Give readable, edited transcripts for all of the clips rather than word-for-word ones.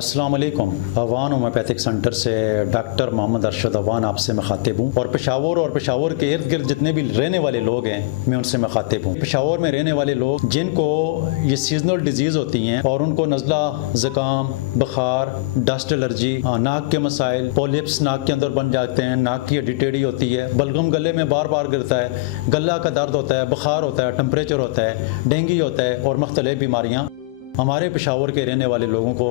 अस्सलाम वालेकुम। Awan homeopathic centre से डॉक्टर मोहम्मद अरशद अवान आपसे मुखातिब हूँ और पेशावर के इर्द गिर्द जितने भी रहने वाले लोग हैं मैं उनसे मुखातिब हूँ। पेशावर में रहने वाले लोग जिनको ये सीजनल डिजीज़ होती हैं और उनको नज़ला, ज़ुकाम, बुखार, डस्ट एलर्जी, नाक के मसाइल, पॉलिप्स नाक के अंदर बन जाते हैं, नाक की हड्डी टेढ़ी होती है, बलगम गले में बार बार गिरता है, गला का दर्द होता है, बुखार होता है, टेम्परेचर होता है, डेंगू होता है और मुख्तलिफ बीमारियाँ हमारे पेशावर के रहने वाले लोगों को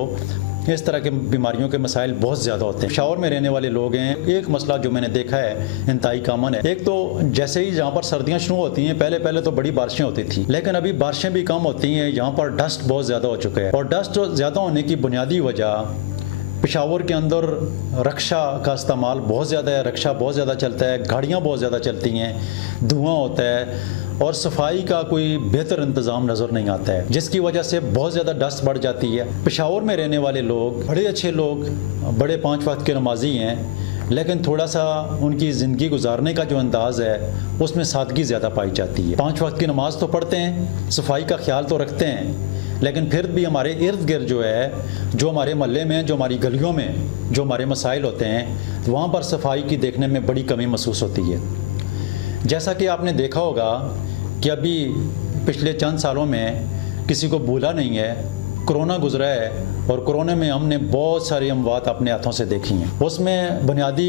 इस तरह के बीमारियों के मसाइल बहुत ज़्यादा होते हैं। पेशावर में रहने वाले लोग हैं, एक मसला जो मैंने देखा है इंतहाई कॉमन है। एक तो जैसे ही जहाँ पर सर्दियाँ शुरू होती हैं पहले तो बड़ी बारिशें होती थी, लेकिन अभी बारिशें भी कम होती हैं। यहाँ पर डस्ट बहुत ज़्यादा हो चुका है और डस्ट ज़्यादा होने की बुनियादी वजह पेशावर के अंदर रक्षा का इस्तेमाल बहुत ज़्यादा है, रक्षा बहुत ज़्यादा चलता है, गाड़ियाँ बहुत ज़्यादा चलती हैं, धुआं होता है और सफाई का कोई बेहतर इंतज़ाम नज़र नहीं आता है, जिसकी वजह से बहुत ज़्यादा डस्ट बढ़ जाती है। पेशावर में रहने वाले लोग बड़े अच्छे लोग, बड़े 5 वक्त के नमाजी हैं, लेकिन थोड़ा सा उनकी ज़िंदगी गुजारने का जो अंदाज़ है उसमें सादगी ज़्यादा पाई जाती है। 5 वक्त की नमाज़ तो पढ़ते हैं, सफाई का ख्याल तो रखते हैं, लेकिन फिर भी हमारे इर्द गिर्द जो है, जो हमारे महल्ले में, जो हमारी गलियों में जो हमारे मसाइल होते हैं, वहाँ पर सफाई की देखने में बड़ी कमी महसूस होती है। जैसा कि आपने देखा होगा कि अभी पिछले चंद सालों में किसी को भूला नहीं है, कोरोना गुजरा है और कोरोना में हमने बहुत सारी अमवात अपने हाथों से देखी हैं। उसमें बुनियादी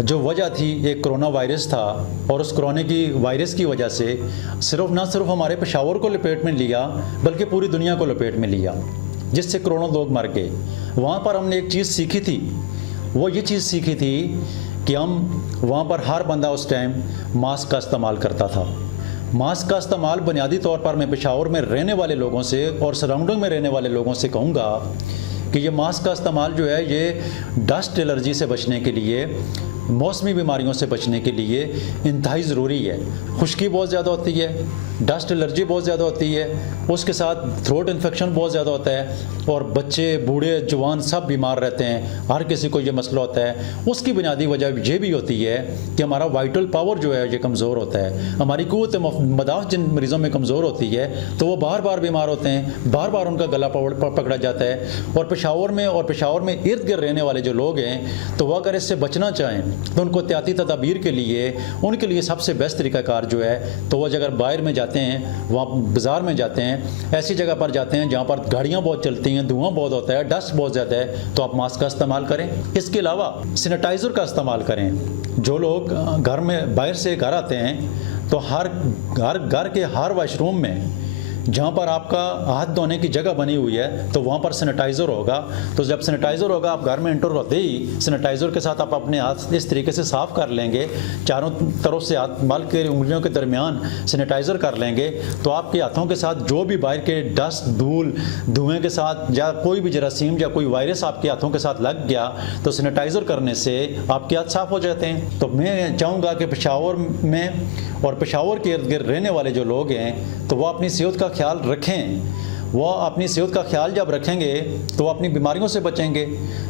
जो वजह थी एक कोरोना वायरस था और उस कोरोना की वायरस की वजह से न सिर्फ हमारे पेशावर को लपेट में लिया बल्कि पूरी दुनिया को लपेट में लिया, जिससे करोड़ों लोग मर गए। वहाँ पर हमने एक चीज़ सीखी थी, वो ये चीज़ सीखी थी कि हम वहाँ पर हर बंदा उस टाइम मास्क का इस्तेमाल करता था। मास्क का इस्तेमाल बुनियादी तौर पर मैं पेशावर में रहने वाले लोगों से और सराउंडिंग में रहने वाले लोगों से कहूँगा कि ये मास्क का इस्तेमाल जो है ये डस्ट एलर्जी से बचने के लिए, मौसमी बीमारियों से बचने के लिए इंतहाई ज़रूरी है। खुश्की बहुत ज़्यादा होती है, डस्ट एलर्जी बहुत ज़्यादा होती है, उसके साथ थ्रोट इन्फेक्शन बहुत ज़्यादा होता है और बच्चे, बूढ़े, जवान सब बीमार रहते हैं, हर किसी को ये मसला होता है। उसकी बुनियादी वजह ये भी होती है कि हमारा वाइटल पावर जो है ये कमज़ोर होता है, हमारी क़ुव्वत मदाफ़ जिन मरीज़ों में कमज़ोर होती है तो वो बार बार बीमार होते हैं, बार बार उनका गला पकड़ा जाता है। और पेशावर में इर्द गिर्द रहने वाले जो लोग हैं तो वह अगर इससे बचना चाहें तो उनको एहतियाती तदाबीर के लिए उनके लिए सबसे बेस्ट तरीक़ाकार जो है तो वह अगर बाहर में जाते हैं, वहाँ बाज़ार में जाते हैं, ऐसी जगह पर जाते हैं जहाँ पर गाड़ियाँ बहुत चलती हैं, धुआं बहुत होता है, डस्ट बहुत ज़्यादा है, तो आप मास्क का इस्तेमाल करें। इसके अलावा सैनिटाइज़र का इस्तेमाल करें। जो लोग घर में बाहर से घर आते हैं तो हर घर के हर वॉशरूम में जहाँ पर आपका हाथ धोने की जगह बनी हुई है तो वहाँ पर सैनिटाइज़र होगा। तो जब सैनिटाइज़र होगा आप घर में एंटर होते ही सैनिटाइज़र के साथ आप अपने हाथ इस तरीके से साफ़ कर लेंगे, चारों तरफ से हाथ माल के उंगलियों के दरमियान सैनिटाइज़र कर लेंगे, तो आपके हाथों के साथ जो भी बाहर के डस्ट, धूल, धुएँ के साथ या कोई भी जरासीम या कोई वायरस आपके हाथों के साथ लग गया तो सैनिटाइज़र करने से आपके हाथ साफ़ हो जाते हैं। तो मैं चाहूँगा कि पेशावर में और पेशावर के इर्द गिर्द रहने वाले जो लोग हैं तो वो अपनी सेहत का ख्याल रखें। वो अपनी सेहत का ख्याल जब रखेंगे तो वो अपनी बीमारियों से बचेंगे।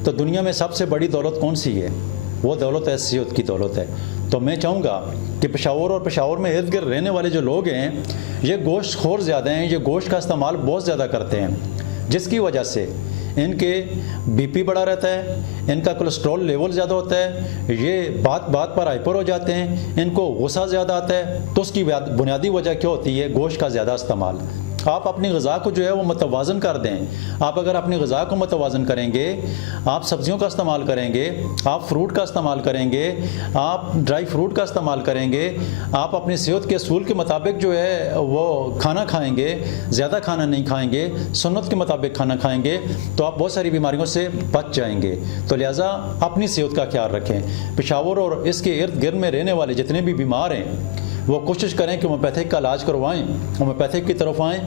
तो दुनिया में सबसे बड़ी दौलत कौन सी है? वो दौलत है, सेहत की दौलत है। तो मैं चाहूँगा कि पेशावर और पेशावर में इर्द गिर्द रहने वाले जो लोग हैं ये गोश्त खोर ज़्यादा हैं, ये गोश्त का इस्तेमाल बहुत ज़्यादा करते हैं, जिसकी वजह से इनके बीपी बढ़ा रहता है, इनका कोलेस्ट्रॉल लेवल ज़्यादा होता है, ये बात बात पर हाइपर हो जाते हैं, इनको गुस्सा ज़्यादा आता है। तो उसकी बुनियादी वजह क्या होती है? गोश्त का ज़्यादा इस्तेमाल। आप अपनी ग़िज़ा को जो है वो मतवाज़न कर दें। आप अगर अपनी ग़िज़ा को मतवाज़न करेंगे, आप सब्ज़ियों का इस्तेमाल करेंगे, आप फ्रूट का इस्तेमाल करेंगे, आप ड्राई फ्रूट का इस्तेमाल करेंगे, आप अपनी सेहत के असूल के मुताबिक जो है वो खाना खाएंगे, ज़्यादा खाना नहीं खाएंगे, सुन्नत के मुताबिक खाना खाएंगे, तो आप बहुत सारी बीमारियों से बच जाएंगे। तो लिहाजा अपनी सेहत का ख्याल रखें। पेशावर और इसके इर्द गिर्द में रहने वाले जितने भी बीमार हैं वो कोशिश करें कि होम्योपैथिक का इलाज करवाएं, होम्योपैथिक की तरफ आएँ।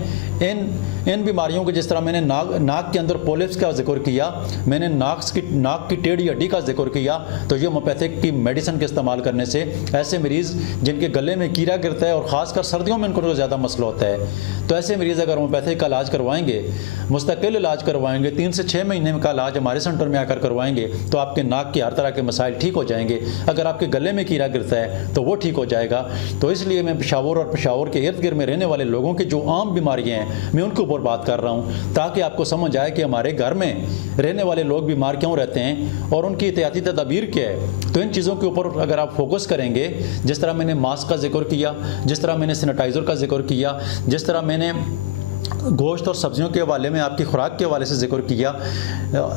इन बीमारियों के जिस तरह मैंने नाक के अंदर पॉलिप्स का जिक्र किया, मैंने नाक की टेढ़ी हड्डी का जिक्र किया, तो ये होम्योपैथिक की मेडिसिन के इस्तेमाल करने से ऐसे मरीज़ जिनके गले में कीड़ा गिरता है और ख़ासकर सर्दियों में इनको ज़्यादा मसला होता है, तो ऐसे मरीज़ अगर होम्योपैथिक का इलाज करवाएंगे, मुस्तकिल इलाज करवाएंगे, 3 से 6 महीने का इलाज हमारे सेंटर में आकर करवाएंगे तो आपके नाक की हर तरह के मसाइल ठीक हो जाएंगे। अगर आपके गले में कीड़ा गिरता है तो वो ठीक हो जाएगा। तो इसलिए मैं पेशावर और पेशावर के इर्द गिर्द में रहने वाले लोगों की जो आम बीमारियाँ हैं, मैं उनके ऊपर बात कर रहा हूँ, ताकि आपको समझ आए कि हमारे घर में रहने वाले लोग बीमार क्यों रहते हैं और उनकी एहतियाती तदाबीर क्या है। तो इन चीज़ों के ऊपर अगर आप फोकस करेंगे, जिस तरह मैंने मास्क का जिक्र किया, जिस तरह मैंने सैनिटाइज़र का जिक्र किया, जिस तरह मैंने गोश्त और सब्जियों के हवाले में आपकी खुराक के हवाले से जिक्र किया,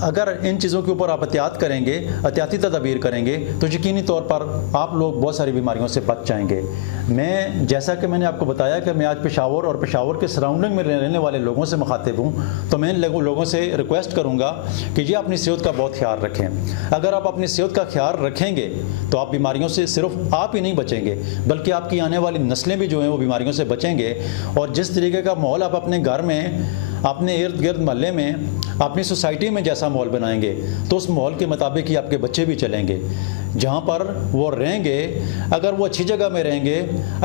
अगर इन चीज़ों के ऊपर आप एहतियात करेंगे, एहतियाती तदाबीर करेंगे, तो यकीनी तौर पर आप लोग बहुत सारी बीमारियों से बच जाएंगे। मैं जैसा कि मैंने आपको बताया कि मैं आज पेशावर और पेशावर के सराउंडिंग में रहने वाले लोगों से मुखातिब हूँ, तो मैं इन लोगों से रिक्वेस्ट करूँगा कि ये अपनी सेहत का बहुत ख्याल रखें। अगर आप अपनी सेहत का ख्याल रखेंगे तो आप बीमारियों से सिर्फ आप ही नहीं बचेंगे, बल्कि आपकी आने वाली नस्लें भी जो हैं वो बीमारियों से बचेंगे। और जिस तरीके का माहौल आप अपने घर में, अपने इर्द गिर्द मोहल्ले में, अपनी सोसाइटी में जैसा माहौल बनाएंगे, तो उस माहौल के मुताबिक ही आपके बच्चे भी चलेंगे। जहाँ पर वो रहेंगे, अगर वो अच्छी जगह में रहेंगे,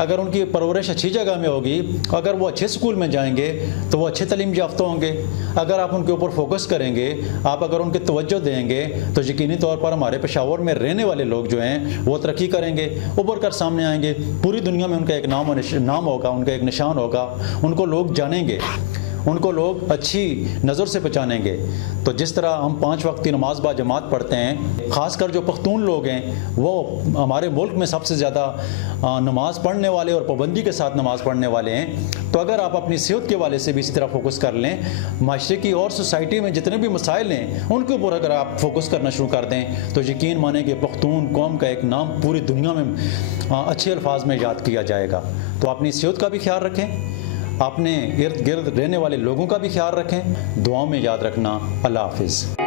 अगर उनकी परवरिश अच्छी जगह में होगी, अगर वो अच्छे स्कूल में जाएंगे तो वो अच्छे तालीम याफ्ता होंगे। अगर आप उनके ऊपर फोकस करेंगे, आप अगर उनके तवज्जो देंगे, तो यकीनी तौर पर हमारे पेशावर में रहने वाले लोग जो हैं वो तरक्की करेंगे, उभर कर सामने आएंगे। पूरी दुनिया में उनका एक नाम होगा, उनका एक निशान होगा, उनको लोग जानेंगे, उनको लोग अच्छी नज़र से पहचानेंगे। तो जिस तरह हम 5 वक्त की नमाज बाजमात पढ़ते हैं, ख़ासकर जो पख्तून लोग हैं वो हमारे मुल्क में सबसे ज़्यादा नमाज़ पढ़ने वाले और पाबंदी के साथ नमाज़ पढ़ने वाले हैं। तो अगर आप अपनी सेहत के वाले से भी इसी तरह फोकस कर लें, माशरे की और सोसाइटी में जितने भी मसाइल हैं उनके ऊपर अगर आप फोकस करना शुरू कर दें, तो यकीन माने कि पख्तून कौम का एक नाम पूरी दुनिया में अच्छे अल्फाज में याद किया जाएगा। तो अपनी सेहत का भी ख्याल रखें, अपने इर्द गिर्द रहने वाले लोगों का भी ख्याल रखें। दुआओं में याद रखना। अल्लाह हाफिज़।